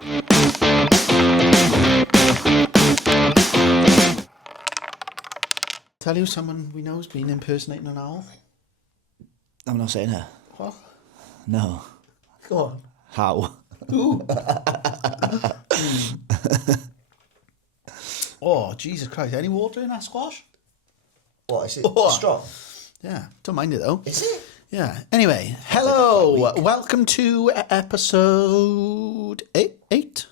Tell you someone we know has been impersonating an owl? I'm not saying it. What? No. Go on. How? Ooh. Oh, Jesus Christ. Any water in that squash? What, is it Oh. strong? Yeah, don't mind it though. Is it? Yeah. Anyway, hello. Welcome to episode 8? 8.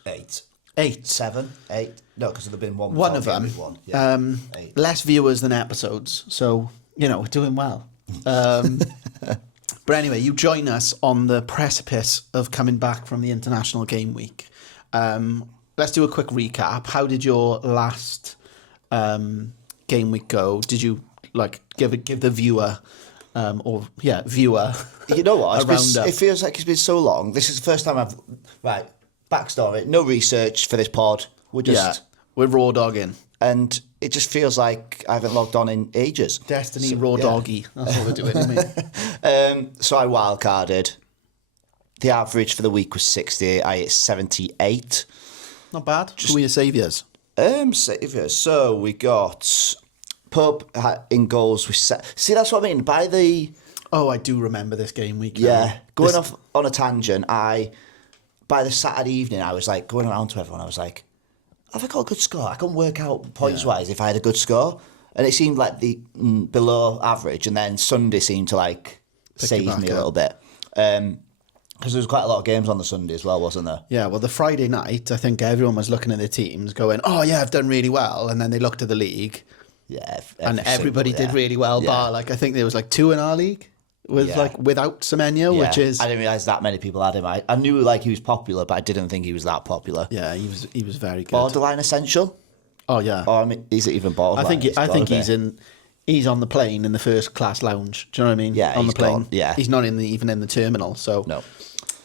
8. 7, 8. No, because there'd have been one. One of them. One. Yeah. 8. Less viewers than episodes. So, we're doing well. But anyway, you join us on the precipice of coming back from the International Game Week. Let's do a quick recap. How did your last Game Week go? Did you give the viewer viewer? You know what? roundup? It feels like it's been so long. This is the first time I've backstory. No research for this pod. We're raw dogging. And it just feels like I haven't logged on in ages. Destiny raw doggy. That's what we're doing, isn't So I wildcarded. The average for the week was 60. I hit 78. Not bad. Who were your saviours? Saviours. So we got Pope in goals. See, that's what I mean. Oh, I do remember this Game Week. Going off on a tangent, by the Saturday evening, I was like going around to everyone. I was like, have I got a good score? I couldn't work out points-wise if I had a good score. And it seemed like the below average. And then Sunday seemed to save me a little bit. Because there was quite a lot of games on the Sunday as well, wasn't there? Yeah, well, the Friday night, I think everyone was looking at their teams going, oh, yeah, I've done really well. And then they looked at the league. Yeah. And everybody did really well. Bar, I think there was 2 in our league. Without Semenyo, which is... I didn't realise that many people had him. I knew he was popular, but I didn't think he was that popular. Yeah, he was very good. Borderline essential? Oh, yeah. Or, I mean, is it even borderline? I think he's on the plane in the first class lounge. Do you know what I mean? Yeah, on the plane. Yeah. He's not even in the terminal, so... No.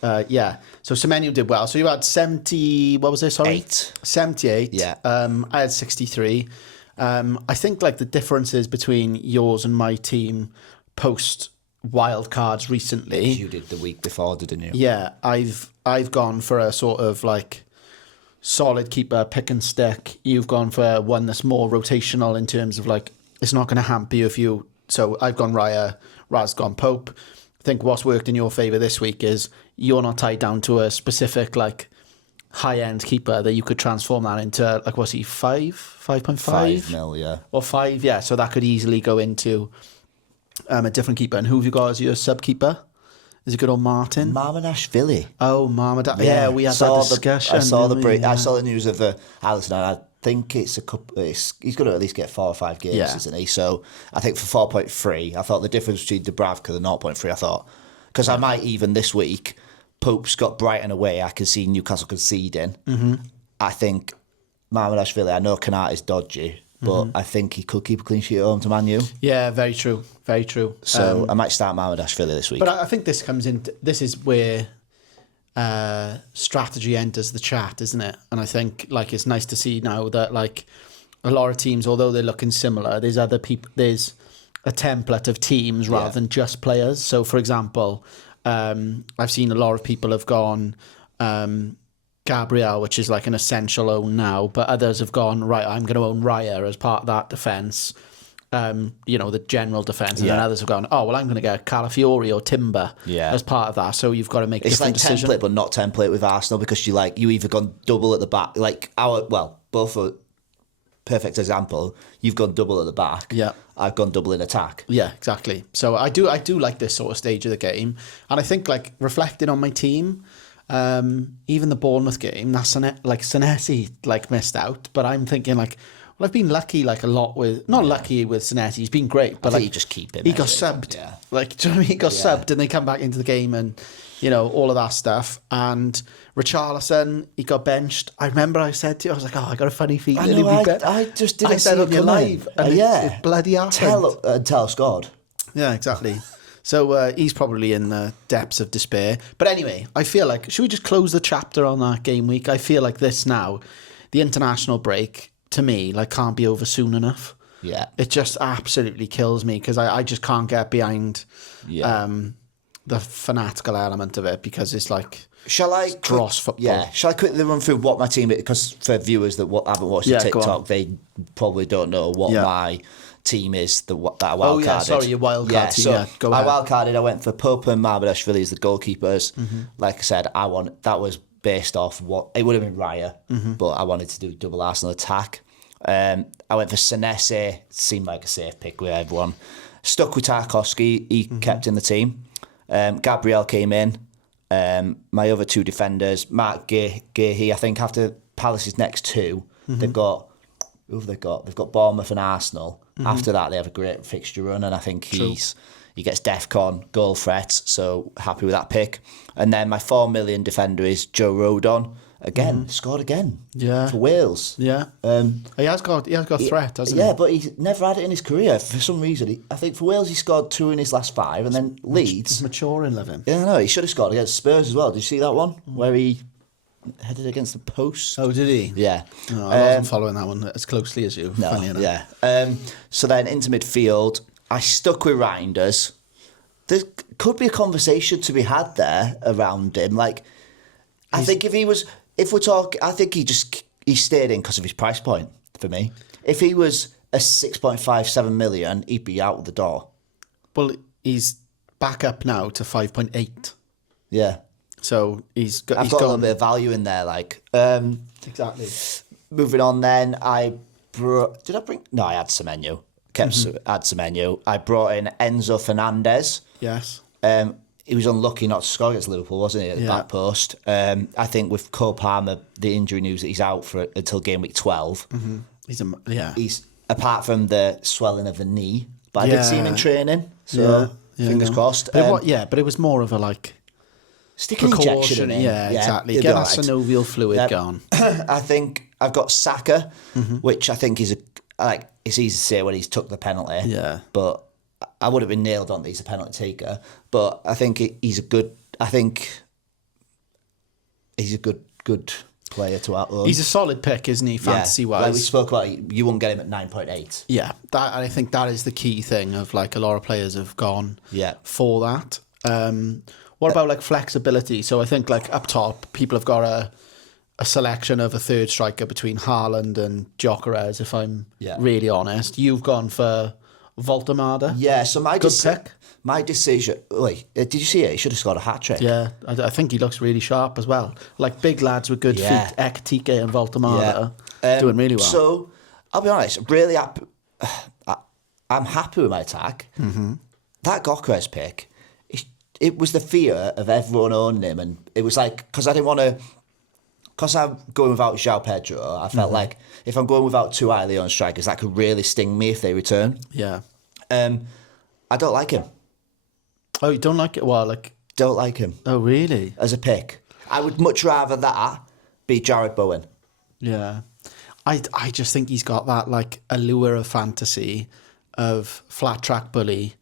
So Semenyo did well. So you had 70... What was it, sorry? 8. 78. Yeah. I had 63. I think, the differences between yours and my team post... wild cards recently. You did the week before, didn't you? Yeah, I've gone for a sort of solid keeper, pick and stick. You've gone for one that's more rotational in terms of it's not going to hamper you if you. So I've gone Raya, Raz gone Pope. I think what's worked in your favour this week is you're not tied down to a specific high end keeper that you could transform that into what's he 5.5 5 mil, yeah, or 5, yeah. So that could easily go into. A different keeper. And who have you got as your sub-keeper? Is it good old Martin? Marmanashvili. Oh, Marmadashvili. Yeah, we had that discussion. I saw the news of Alisson, and I think it's a couple. He's going to at least get 4 or 5 games, isn't he? So I think for 4.3, I thought the difference between Dubravka and the 0.3, I thought, because I might even this week, Pope's got Brighton away, I can see Newcastle conceding. Mm-hmm. I think Marmanashvili, I know Kanat is dodgy, but I think he could keep a clean sheet at home to Man U. Yeah, very true. Very true. So I might start Marmadashvili this week. But I think this is where strategy enters the chat, isn't it? And I think it's nice to see now that a lot of teams, although they're looking similar, there's other people. There's a template of teams rather than just players. So, for example, I've seen a lot of people have gone. Gabriel, which is an essential own now, but others have gone, right, I'm going to own Raya as part of that defence, the general defence, and then others have gone, oh, well, I'm going to get Calafiori or Timber as part of that, so you've got to make different decisions. It's template, but not template with Arsenal, because you either gone double at the back, both are perfect example, you've gone double at the back, I've gone double in attack. Yeah, exactly. So I do like this sort of stage of the game, and I think, reflecting on my team, even the Bournemouth game, that's Senesi missed out, but I'm thinking I've been lucky a lot with lucky with Senesi. He's been great, but you just keep him. He got subbed. Yeah. Do you know what I mean? He got subbed, and they come back into the game, and all of that stuff. And Richarlison, he got benched. I remember I said to you, I was like, oh, I got a funny feeling. I just didn't see it live. It bloody happened. Tell scored. Yeah, exactly. So he's probably in the depths of despair. But anyway, I feel should we just close the chapter on that game week? I feel this now, the international break, to me, can't be over soon enough. Yeah. It just absolutely kills me because I just can't get behind the fanatical element of it, because it's Shall I dross football. Yeah. Shall I quickly run through what my team is? Because for viewers that haven't watched the TikTok, they probably don't know what my team is. That I wildcarded. Your wildcard team. So Go ahead. I wildcarded. I went for Pope and Marbadashvili as the goalkeepers. Like I said, that was based off what it would have been Raya, but I wanted to do double Arsenal attack. I went for Senesi. Seemed like a safe pick with everyone. Stuck with Tarkowski. He kept in the team. Gabriel came in. My other two defenders, Mark Gahey, I think after Palace's next two, they've got They've got Bournemouth and Arsenal. After that, they have a great fixture run, and I think he gets DEFCON goal threats. So happy with that pick. And then my 4 million defender is Joe Rodon. Again, scored again. Yeah, for Wales. Yeah, he has got threat, hasn't he? Yeah, but he's never had it in his career for some reason. I think for Wales he scored 2 in his last 5, and then Leeds. He's maturing, Living. Yeah, no, he should have scored against Spurs as well. Did you see that one where he headed against the post? Oh, did he? Yeah. No, I wasn't following that one as closely as you. No, funny enough. yeah. So then into midfield, I stuck with Reinders. There could be a conversation to be had there around him. Like, I think if we're talking, I think he stayed in because of his price point for me. If he was a 6.57 million, he'd be out the door. Well, he's back up now to 5.8. Yeah. So he's got a little bit of value in there, like. Exactly. Moving on then, did I bring? No, I had Semenyo. Had Semenyo. I brought in Enzo Fernandez. Yes. He was unlucky not to score against Liverpool, wasn't he, at the back post? I think with Cole Palmer, the injury news that he's out for until game week 12. He's apart from the swelling of the knee, but I did see him in training, so fingers crossed. But it was more of a stick an injection in. Yeah, exactly. Get that synovial fluid going. I think I've got Saka, which I think is it's easy to say when he's took the penalty. Yeah, but I would have been nailed on that he's a penalty taker. But I think he's a good. I think he's a good player to own. He's a solid pick, isn't he? Fantasy wise, like we spoke about, you won't get him at 9.8. Yeah, I think that is the key thing. Of a lot of players have gone for that. What about flexibility? So I think up top, people have got a selection of a third striker between Haaland and Gyökeres. If I'm really honest, you've gone for Voltemada. Yeah, so my pick. My decision. Did you see it? He should have scored a hat trick. Yeah, I think he looks really sharp as well. Big lads with good feet, Ekitike and Voltemada, doing really well. So I'll be honest, really, I'm happy with my attack. That Gyökeres pick. It was the fear of everyone owning him, and it was because I didn't want to. Because I'm going without João Pedro, I felt like if I'm going without 2 highly owned strikers, that could really sting me if they return. Yeah. I don't like him. Oh, you don't like it? Well, don't like him. Oh, really? As a pick, I would much rather that be Jared Bowen. Yeah, I just think he's got that allure of fantasy, of flat track bully.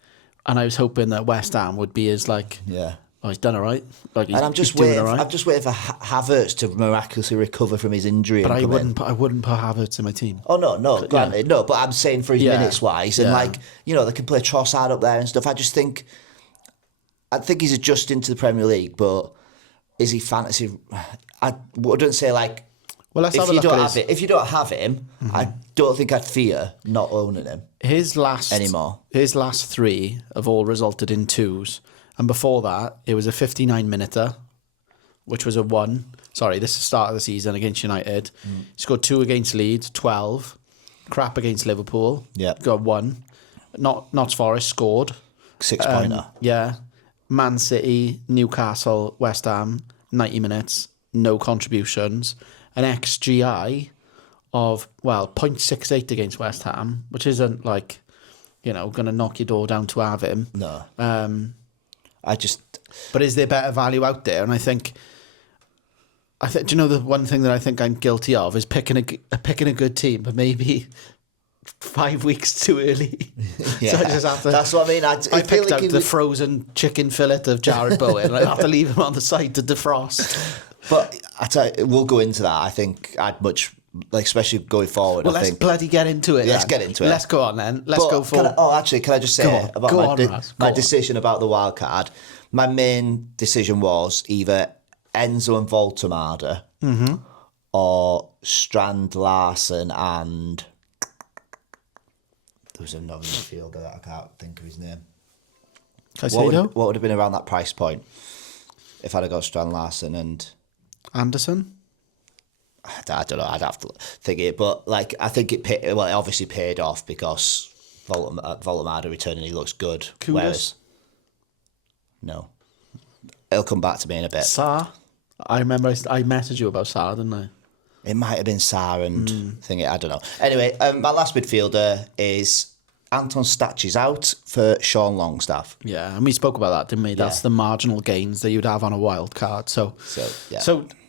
And I was hoping that West Ham would be as he's done all right. And I'm just waiting. I'm just waiting for Havertz to miraculously recover from his injury. But I wouldn't put Havertz in my team. Oh no, granted, no. But I'm saying for his minutes wise, and they can play Trossard up there and stuff. I think he's adjusting to the Premier League, but is he fantasy? I wouldn't say Well, let's if have a you look don't at have it. If you don't have him, I don't think I'd fear not owning him. His last 3 have all resulted in 2s, and before that, it was a 59-minuter, which was a 1. Sorry, this is the start of the season against United. He scored 2 against Leeds, 12. Crap against Liverpool. Yeah, got 1. Notts Forest scored 6-pointer. Yeah, Man City, Newcastle, West Ham, 90 minutes, no contributions. An XGI of 0.68 against West Ham, which isn't going to knock your door down to have him. No. But is there better value out there? And I think do you know the one thing that I think I'm guilty of is picking a good team, but maybe 5 weeks too early. Yeah, so I just have to. That's what I mean. I picked out the frozen chicken fillet of Jared Bowen. I have to leave him on the side to defrost. But I tell you, we'll go into that. I think I'd much, especially going forward. Well, let's bloody get into it. Let's get into it. Let's go on then. Let's go for. Can I just say about my decision about the wild card? My main decision was either Enzo and Voltemada, or Strand Larsen and there was another midfielder that I can't think of his name. What would have been around that price point if I'd have got Strand Larsen and Anderson? I don't know. I'd have to think it, but like I think it obviously paid off because Voltemada returning, he looks good. Kudus? Whereas, no, it'll come back to me in a bit. Sarr? I remember I messaged you about Sarr, didn't I? It might have been Sarr and thingy. I don't know. Anyway, my last midfielder is Anton Stachy's out for Sean Longstaff. Yeah, and we spoke about that, didn't we? That's the marginal gains that you'd have on a wild card. So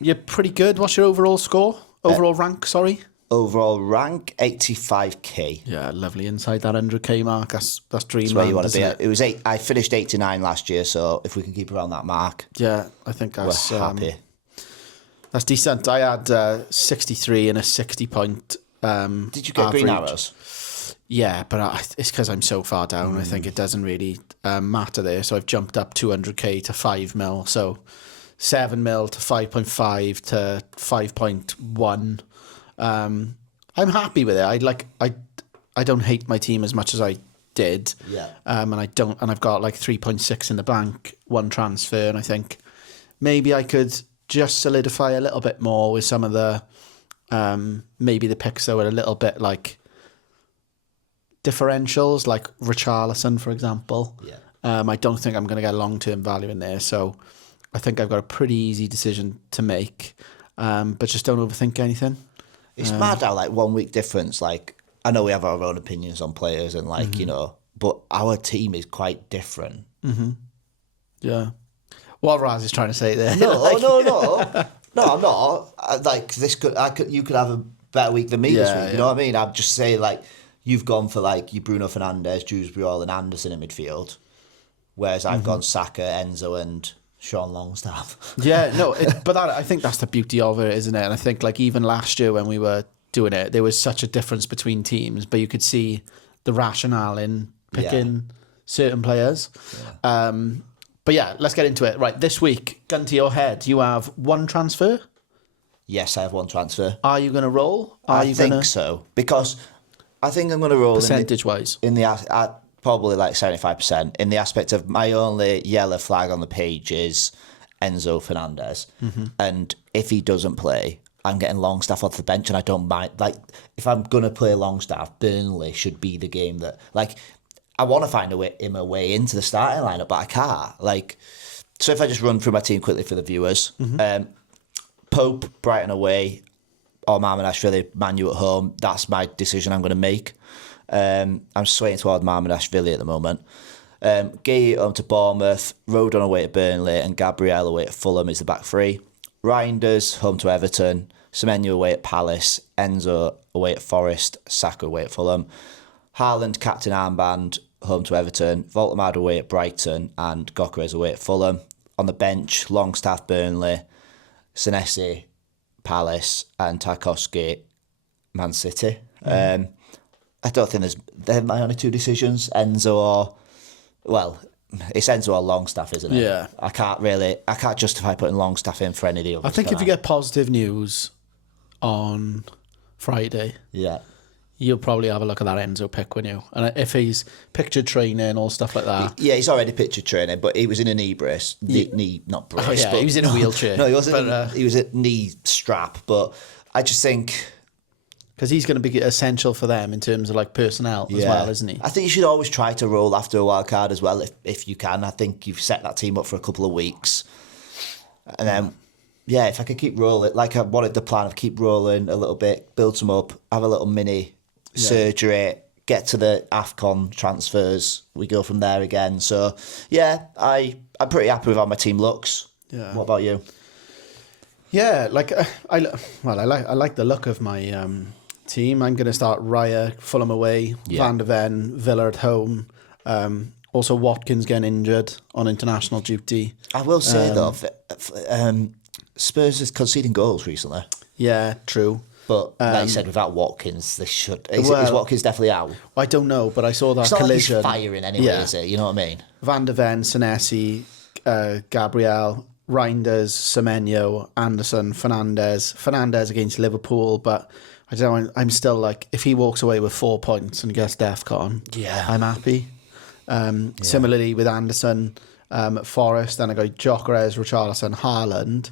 you're pretty good. What's your overall score? Overall rank, sorry? Overall rank, 85k. Yeah, lovely. Inside that 100k mark, that's dream. That's where you want to be at. It was I finished 89 last year, so if we can keep around that mark, yeah, I think we're happy. That's decent. I had 63 and a 60 point. Did you get average. green arrows? Yeah, but it's because I'm so far down. I think it doesn't really matter there. So I've jumped up 200k to 5 mil. So 7 mil to 5.5 to 5.1. I'm happy with it. I don't hate my team as much as I did. Yeah. And I've got like 3.6 in the bank, one transfer, and I think maybe I could just solidify a little bit more with some of the maybe the picks that were a little bit like differentials, like Richarlison, for example. Yeah. I don't think I'm going to get long-term value in there, so I think I've got a pretty easy decision to make, but just don't overthink anything. It's mad how, like, 1 week difference, like, I know we have our own opinions on players and, like, you know, but our team is quite different. Yeah. What Raz is trying to say there. No, No, I'm not. You could have a better week than me this week, you know what I mean? I'm just saying, like, you've gone for like your Bruno Fernandes, Dewsbury Hall and Anderson in midfield, whereas I've gone Saka, Enzo and Sean Longstaff. Yeah, no, but I think that's the beauty of it, isn't it? And I think like even last year when we were doing it, there was such a difference between teams, but you could see the rationale in picking certain players. Yeah. But yeah, let's get into it. Right, this week, gun to your head, you have one transfer? Yes, I have one transfer. Are you going to roll? I think so, because I think I'm going to roll percentage-wise in the probably like 75% in the aspect of my only yellow flag on the page is Enzo Fernandez, and if he doesn't play, I'm getting Longstaff off the bench, and I don't mind. Like if I'm going to play Longstaff, Burnley should be the game that like I want to find him a way into the starting lineup, but I can't. Like so, if I just run through my team quickly for the viewers, Pope Brighton away. Or Marmonashvili, Man U at home. That's my decision I'm going to make. I'm swaying toward Marmonashvili at the moment. Gay home to Bournemouth, Rodon away at Burnley, and Gabriel away at Fulham is the back three. Reinders home to Everton, Semenyo away at Palace, Enzo away at Forest, Saka away at Fulham. Haaland captain armband home to Everton, Voltemade away at Brighton, and Gokrez away at Fulham. On the bench, Longstaff Burnley, Senesi Palace and Tarkowski, Man City. I don't think they're my only two decisions. Enzo or, well, it's Enzo or Longstaff, isn't it? Yeah. I can't justify putting Longstaff in for any of the others. I think if you get positive news on Friday, you'll probably have a look at that Enzo pick, won't you? And if he's picture training, all stuff like that. Yeah, he's already picture training, but he was in a knee brace. Not brace. Oh, yeah, but, he was in a wheelchair. No, he wasn't. He was a knee strap, but I just think... Because he's going to be essential for them in terms of like personnel as well, isn't he? I think you should always try to roll after a wild card as well, if you can. I think you've set that team up for a couple of weeks. And then... Yeah, if I could keep rolling, like I wanted the plan of keep rolling a little bit, build some up, have a little mini surgery, get to the AFCON transfers, we go from there again. So, yeah, I'm pretty happy with how my team looks. Yeah. What about you? Yeah, like I like the look of my team. I'm going to start Raya, Fulham away, Van der Ven, Villa at home. Also, Watkins getting injured on international duty. I will say though, Spurs is conceding goals recently. Yeah, true. But like you said, without Watkins, they should. Is Watkins definitely out? I don't know, but I saw that it's not collision. Like he's firing anyway, is it? You know what I mean? Van der Ven, Senesi, Gabriel, Reinders, Semenyo, Anderson, Fernandes against Liverpool, but I don't know, I'm still like, if he walks away with 4 points and gets DEFCON, I'm happy. Similarly with Anderson, Forest, then I go Gyökeres, Richarlison, Haaland.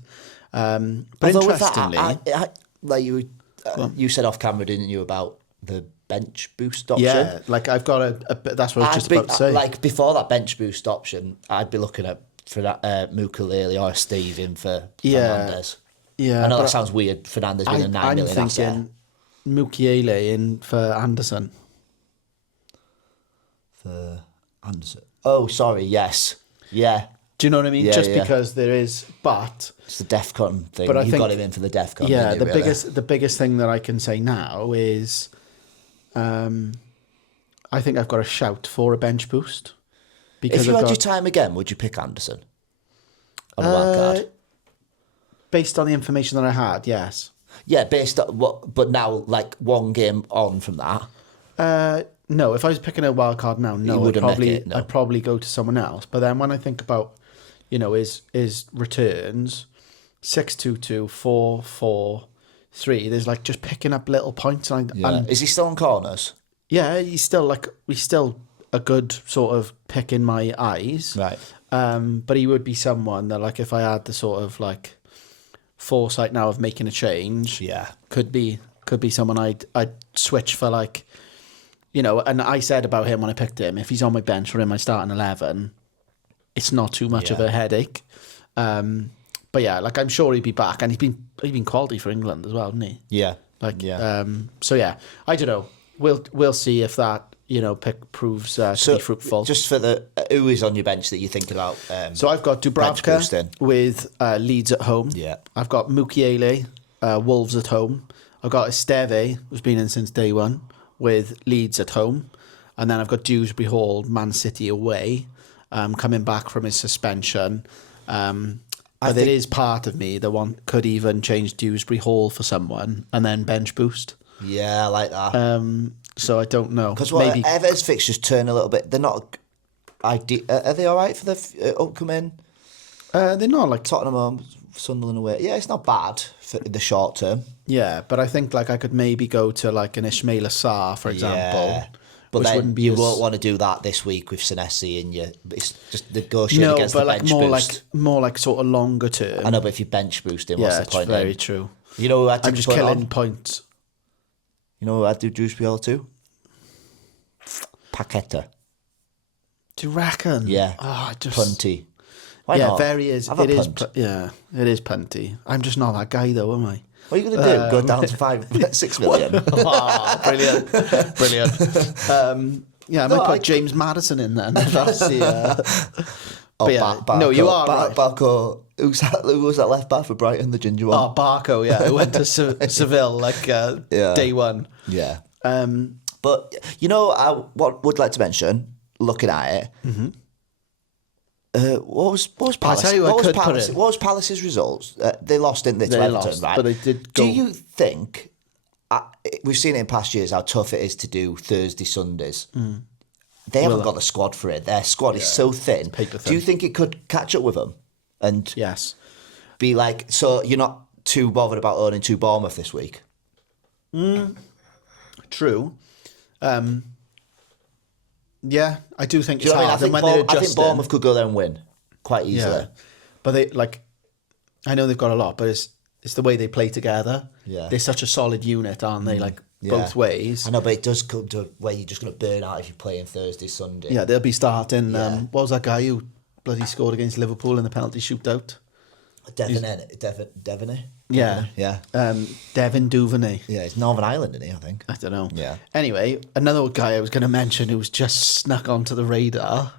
But although interestingly... with that, like you said off camera, didn't you, about the bench boost option? Yeah, like I've got that's what I was just about to say. Like before that bench boost option, I'd be looking at for that Mukulele or Steve in for Fernandes. Yeah, I know that sounds weird. Fernandes being a 9 million asset. I'm thinking Mukiele in for Anderson. For Anderson. Oh, sorry. Yes. Yeah. Do you know what I mean? Yeah, Just yeah. because there is, but it's the DEFCON thing. But I You think, got him in for the DEFCON. yeah, didn't you, really? the biggest thing that I can say now is, I think I've got a shout for a bench boost. If you had your time again, would you pick Anderson on a wild card? Based on the information that I had, yes. Yeah, based on what? But now, like 1 game on from that, No, if I was picking a wild card now, no, wouldn't make it, no. I'd probably go to someone else. But then when I think about, his returns, 6-2-2, 4-4-3, there's like just picking up little points. And is he still on corners? yeah, he's still a good sort of pick in my eyes. Right. But he would be someone that, like, if I had the sort of like foresight now of making a change, could be someone I'd switch for, like, and I said about him when I picked him, if he's on my bench or in my starting 11, it's not too much of a headache. But yeah, like, I'm sure he'd be back, and he's been quality for England as well, hasn't he? Yeah. Like, so yeah, I don't know. We'll see if that pick proves to be fruitful. Just for the who is on your bench that you're thinking about? So I've got Dubravka with Leeds at home. Yeah. I've got Mukiele, Wolves at home. I've got Esteve, who's been in since day one, with Leeds at home. And then I've got Dewsbury Hall, Man City away, coming back from his suspension. But there is part of me that could even change Dewsbury Hall for someone and then bench boost. Yeah, I like that. So I don't know. Because Ever's fixtures turn a little bit. They're not. Are they all right for the upcoming? They're not like Tottenham home, Sunderland away. Yeah, it's not bad for the short term. Yeah, but I think like I could maybe go to like an Ismail Assar, for example. Yeah. But which then wouldn't be you won't want to do that this week with Senesi and it's just negotiating against the bench boost. more like sort of longer term. I know, but if you bench boosting, what's the point? Yeah, it's very true. You know who I'm just killing points. You know who I'd do Dewsbury Hall too? Paqueta. Do you reckon? Yeah. Oh, Punty. Why not? Very is. Have it a is. punt. Yeah, it is punty. I'm just not that guy though, am I? What are you going to do? Go down to 6 million? Oh, brilliant. Yeah, I might put James Maddison in there. That's the, but yeah, no, you are right. Barco, who was that left back for Brighton, the ginger one? Oh, Barco, yeah, who went to Seville like day one. Yeah. But I would like to mention, looking at it, what was Palace? I tell you, what was Palace's results? They lost, didn't they, to Everton, lost, right? But they did go. Do you think we've seen it in past years how tough it is to do Thursday Sundays? They haven't got the squad for it. Their squad is so thin. Do you think it could catch up with them? And yes, be like, so you're not too bothered about owning 2 Bournemouth this week? True. Yeah, I do think it's I hard. I think Bournemouth could go there and win quite easily. Yeah. But they I know they've got a lot, but it's the way they play together. Yeah. They're such a solid unit, aren't they? Both ways. I know, but it does come to where you're just going to burn out if you're playing Thursday, Sunday. Yeah, they'll be starting. What was that guy who bloody scored against Liverpool in the penalty shootout? Devonay? Yeah. Yeah. Devin Duvernay. Yeah, it's Northern Ireland, isn't he, I think? I don't know. Yeah. Anyway, another guy I was going to mention who's just snuck onto the radar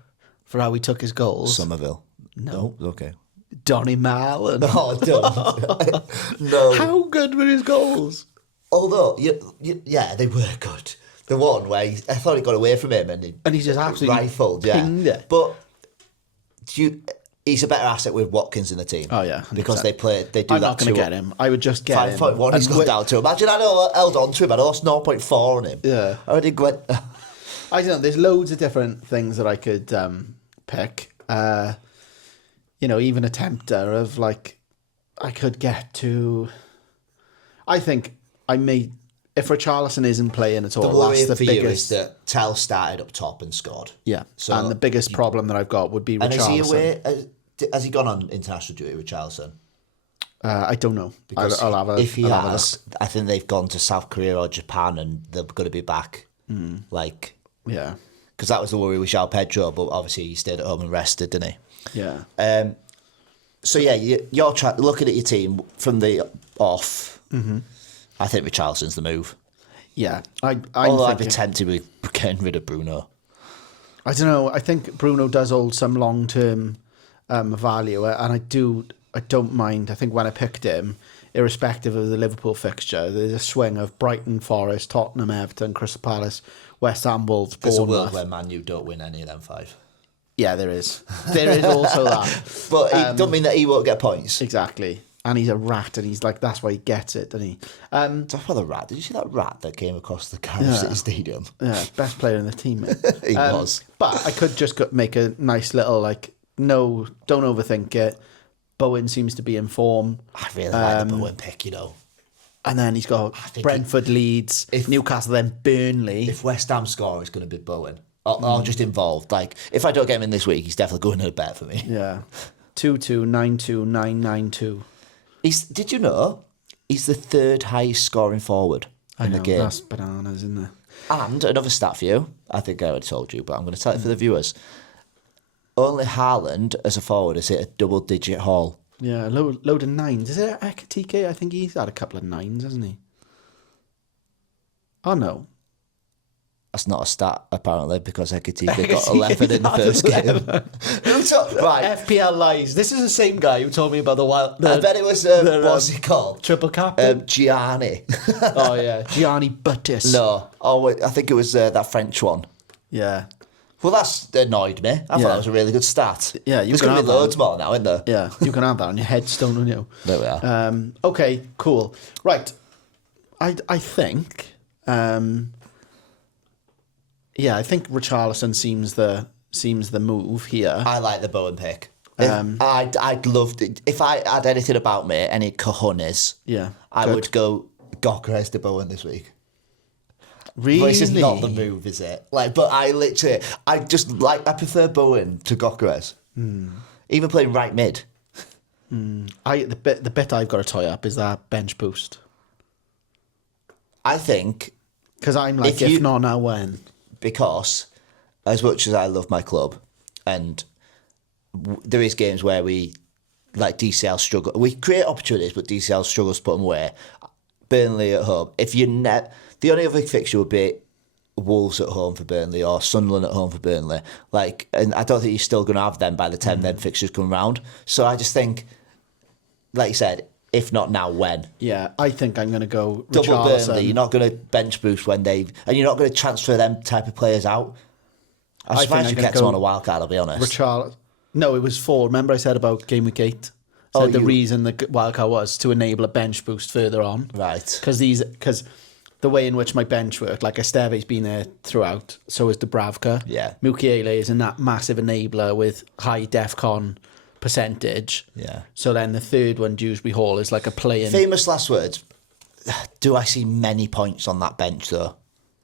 for how he took his goals. Somerville. No. Okay. Donny Marlon. Oh, don't. No. How good were his goals? Although, yeah, they were good. The one where I thought he got away from him and he just absolutely rifled, pinged it. But he's a better asset with Watkins in the team. Oh yeah, 100%. Because they do I'm that. I'm not going to get him. I would just get 5.1. He's gone down to. Imagine I held on to him. I'd lost 0.4 on him. Yeah. I already went. I don't know. There's loads of different things that I could pick. even a tempter of like, I could get to. I think I may. If Richarlison isn't playing at all, The worry that's the for biggest. you is that Tell started up top and scored. Yeah, So and the biggest problem that I've got would be Richarlison. And is he away? Has he gone on international duty, Richarlison? I don't know. Because I'll have a. if he I'll have a has, I think they've gone to South Korea or Japan, and they're going to be back. Like, yeah, because that was the worry with João Pedro, but obviously he stayed at home and rested, didn't he? Yeah. So yeah, you're looking at your team from the off. Mm-hmm. I think Richarlison's the move. Yeah, Although I'd be tempted with getting rid of Bruno. I don't know. I think Bruno does hold some long-term value, and I don't mind. I think when I picked him, irrespective of the Liverpool fixture, there's a swing of Brighton, Forest, Tottenham, Everton, Crystal Palace, West Ham, Wolves, There's a Bournemouth. world where Man U don't win any of them 5. Yeah, there is. There is also that. But it don't mean that he won't get points. Exactly. And he's a rat, and he's like, that's why he gets it, doesn't he? Talk about the rat. Did you see that rat that came across the Cardiff City Stadium? Yeah, best player in the team, mate. He was. But I could just make a nice little, like, no, don't overthink it. Bowen seems to be in form. I really like the Bowen pick, And then he's got Brentford, Leeds, Newcastle, then Burnley. If West Ham score, it's going to be Bowen. Or just involved. Like, if I don't get him in this week, he's definitely going to a bet for me. Yeah. 2-2, 9-2, 9-9-2. Did you know he's the 3rd highest scoring forward in the game? That's bananas, isn't it? And another stat for you. I think I already told you, but I'm going to tell it for the viewers. Only Haaland, as a forward, has hit a double-digit haul. Yeah, load of 9s. Is it Ekatike? I think he's had a couple of 9s, hasn't he? Oh, no. That's not a stat, apparently, because Ekatike got 11 in the first game. Right. FPL lies. This is the same guy who told me about I bet it was, what's he called? Triple captain? Gianni. Oh, yeah. Gianni Buttis. No. Oh, wait, I think it was that French one. Yeah. Well, that's annoyed me. I thought that was a really good stat. Yeah, there's going to be loads more now, isn't there? Yeah, you can have that on your headstone, on you. There we are. Okay, cool. Right. I think... I think Richarlison seems the move here. I like the Bowen pick. I'd love to, if I had anything about me, any cojones, I would go Gyökeres to Bowen this week. Really? But this is not the move, is it? Like, but I prefer Bowen to Gyökeres. Even playing right mid. The bit I've got to tie up is that bench boost. I think because I'm like, if not now, when? Because as much as I love my club, and there is games where we, like DCL struggle, we create opportunities, but DCL struggles to put them away. Burnley at home. The only other fixture would be Wolves at home for Burnley or Sunderland at home for Burnley. Like, and I don't think you're still going to have them by the time them fixtures come round. So I just think, like you said, if not now, when? Yeah, I think I'm going to go double Burnley. You're not going to bench boost and you're not going to transfer them type of players out. I'm surprised you kept them on a wild card, I'll be honest. No, it was 4. Remember I said about Gameweek 8? The reason the wild card was to enable a bench boost further on. Right. Because the way in which my bench worked, like Esteve's been there throughout, so is Dubravka. Yeah. Mukiele is in that massive enabler with high DEFCON percentage. Yeah. So then the third one, Dewsbury Hall, is like a play-in. Famous last words. Do I see many points on that bench, though?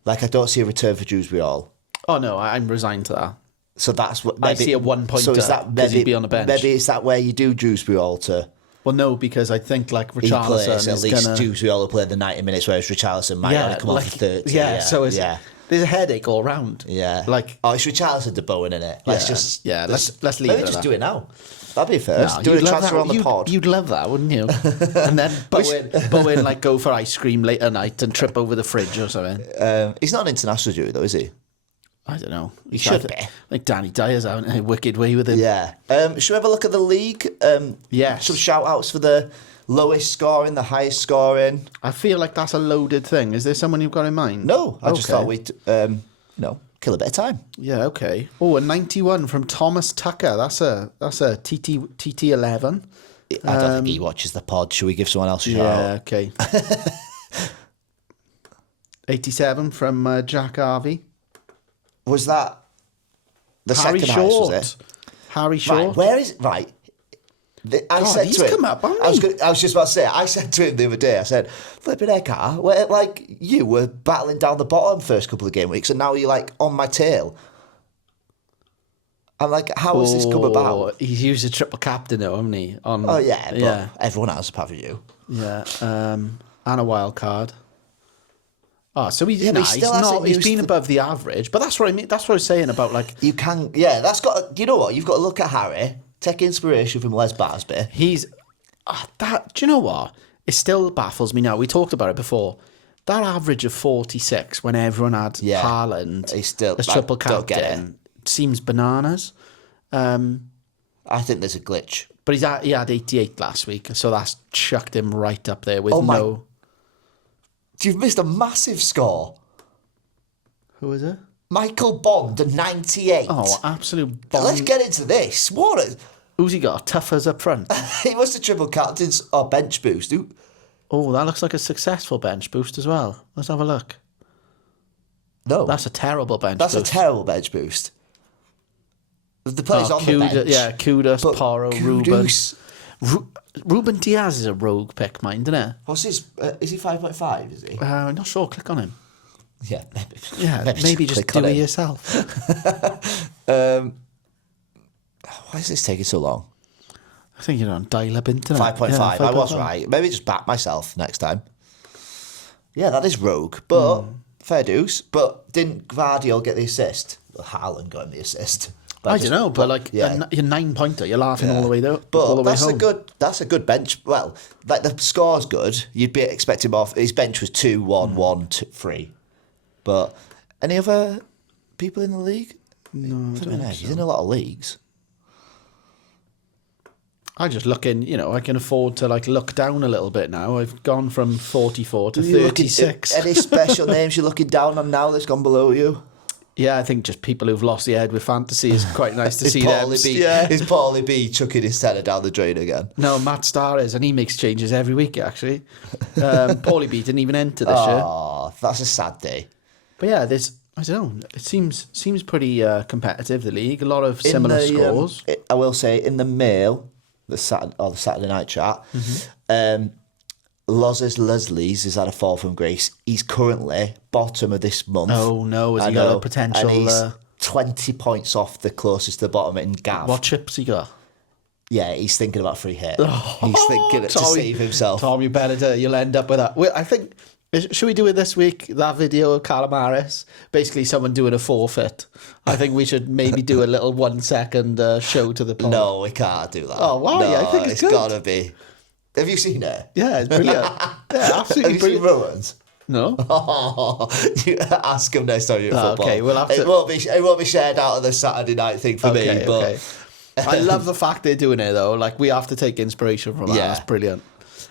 Like, I don't see a return for Dewsbury Hall. Oh, no, I'm resigned to that. So that's what... I see a 1-pointer because he'd be on the bench. Maybe it's that where you do Dewsbury Hall to... Well, no, because I think like Richarlison is at least Dewsbury Hall will play the 90 minutes, whereas Richarlison might only come on for 30. Yeah, so there's a headache all round. Yeah. Like, it's Richarlison to Bowen, innit? Let's leave maybe it just at do it now. That'd be first. No, do a transfer on the pod. You'd love that, wouldn't you? And then Bowen like go for ice cream late at night and trip over the fridge or something. He's not an international duty though, is he? I don't know. He should be. Like Danny Dyer's out a wicked way with him. Yeah. Should we have a look at the league? Yes. Some shout outs for the lowest scoring, the highest scoring. I feel like that's a loaded thing. Is there someone you've got in mind? No, I just thought we'd kill a bit of time. Yeah, okay. Oh, a 91 from Thomas Tucker. That's a TT11. I don't think he watches the pod. Should we give someone else a shout out? Yeah, okay. 87 from Jack Harvey. Was that the Harry second Short. highest, was it? Harry Short. Right, where is... Right, I said he's to him, come up, hasn't he? I was just about to say, I said to him the other day, I said, flipping heck, like you were battling down the bottom first couple of game weeks, and now you're like on my tail. I'm like, how has this come about? He's used a triple captain though, hasn't he? Oh yeah, but everyone has apart from you. Yeah, and a wild card. Oh, so he's been above the average, but that's what I mean. That's what I was saying about like you can. Yeah, that's got. You know what? You've got to look at Harry. Take inspiration from Les Barsby. He's that. Do you know what? It still baffles me now. We talked about it before. That average of 46 when everyone had Haaland as triple captain seems bananas. I think there's a glitch. But he had 88 last week, so that's chucked him right up there with You've missed a massive score. Who is it? Michael Bond, 98. Oh, absolute Bond. Let's get into this. Who's he got? Tuffers up front. He must have triple captains or bench boost. Oh, that looks like a successful bench boost as well. Let's have a look. No. That's a terrible bench boost. That's a terrible bench boost. The players on the bench. Yeah, Kudus, Porro, Kudus. Ruben Diaz is a rogue pick, mine, isn't it? What's his... is he 5.5, is he? I'm not sure. Click on him. Yeah, maybe just do it yourself. Why is this taking so long? I think you're on dial-up internet. 5.5. I was right. Maybe just back myself next time. Yeah, that is rogue, but fair dues. But didn't Gvardiol get the assist? Well, Haaland got the assist. I don't know, but like your 9-pointer, you're laughing all the way there. But all the way that's home. That's a good bench. Well, like the score's good. You'd be expecting off. His bench was 2, 1, 1, 2, 3. But any other people in the league? No, I don't know. He's in a lot of leagues. I just look in, I can afford to like look down a little bit now. I've gone from 44 to 36. Any special names you're looking down on now that's gone below you? Yeah, I think just people who've lost the head with fantasy is quite nice to see them. Is Paulie B chucking his tenner down the drain again? No, Matt Starr is, and he makes changes every week, actually. Paulie B didn't even enter this year. Oh, that's a sad day. But yeah, I don't know, it seems pretty competitive, the league. A lot of similar scores. I will say, in the mail, the Saturday night chat, Loz's Leslie's is at a fall from grace. He's currently bottom of this month. Oh no, has he got a potential? And he's 20 points off the closest to the bottom in Gav. What chips he got? Yeah, he's thinking about free hit. He's thinking to save himself. Tom, you better you'll end up with that. I think, should we do it this week? That video of Calamaris, basically someone doing a forfeit. I think we should maybe do a little 1 second show to the pod. No, we can't do that. Oh, why? No, I think it's good. Gotta be. Have you seen it? Yeah, it's brilliant. Yeah, absolutely Have brilliant. You seen Ruins? No. You ask him next time you're at football. Okay, we'll have to. It won't be shared out of the Saturday night thing for me. But okay. I love the fact they're doing it though. Like we have to take inspiration from that. Yeah. That's brilliant.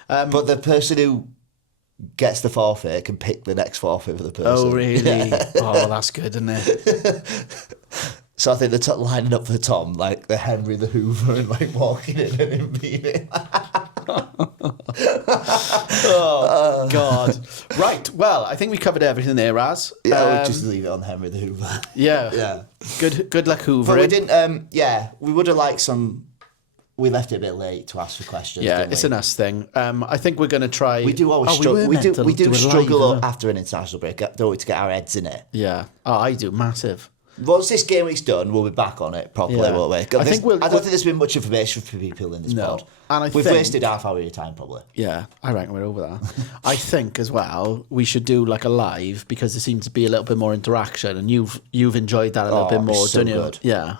But the person who gets the forfeit can pick the next forfeit for the person. Oh really? Yeah. Oh, that's good, isn't it? So I think they're lining up for Tom, like the Henry the Hoover, and like walking in and him being it. Oh God! Right. Well, I think we covered everything there, Raz. Yeah, we'll just leave it on Henry the Hoover. Yeah. Good luck, Hoover. But we didn't. We would have liked some. We left it a bit late to ask for questions. Yeah, it's an us thing. I think we're going to try. We do always struggle. We do struggle after an international break, don't we, to get our heads in it? Yeah. Oh, I do. Massive. Once this game week's done, we'll be back on it properly, won't we? I don't think there's been much information for people in this pod. And we've wasted half hour of your time, probably. Yeah, I reckon we're over that. I think as well we should do like a live because there seems to be a little bit more interaction, and you've enjoyed that a little bit more, don't you? Good. Yeah.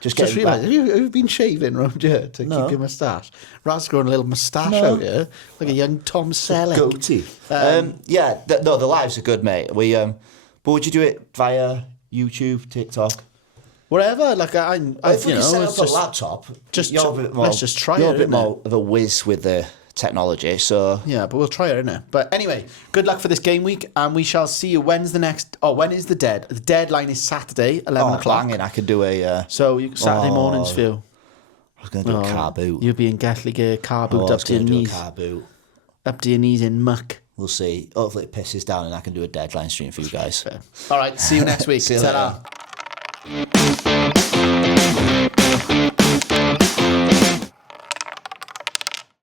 Just realised, have you been shaving around here to keep your moustache? Raz growing a little moustache out here, like a young Tom Selleck. Goatee. The lives are good, mate. But would you do it via YouTube, TikTok? Whatever, like if we can set up a laptop, let's just try it. You're a bit more of a whiz with the technology, so yeah, but we'll try it, innit? But anyway, good luck for this game week, and we shall see you. When is the deadline is Saturday, 11 o'clock. Banging, I could do a Saturday mornings for you. I was going to do a car boot. You'd be in Gathley gear, car boot up to your knees. Car boot. Up to your knees in muck. We'll see. Hopefully it pisses down and I can do a deadline stream for you guys. All right, see you next week. See you later.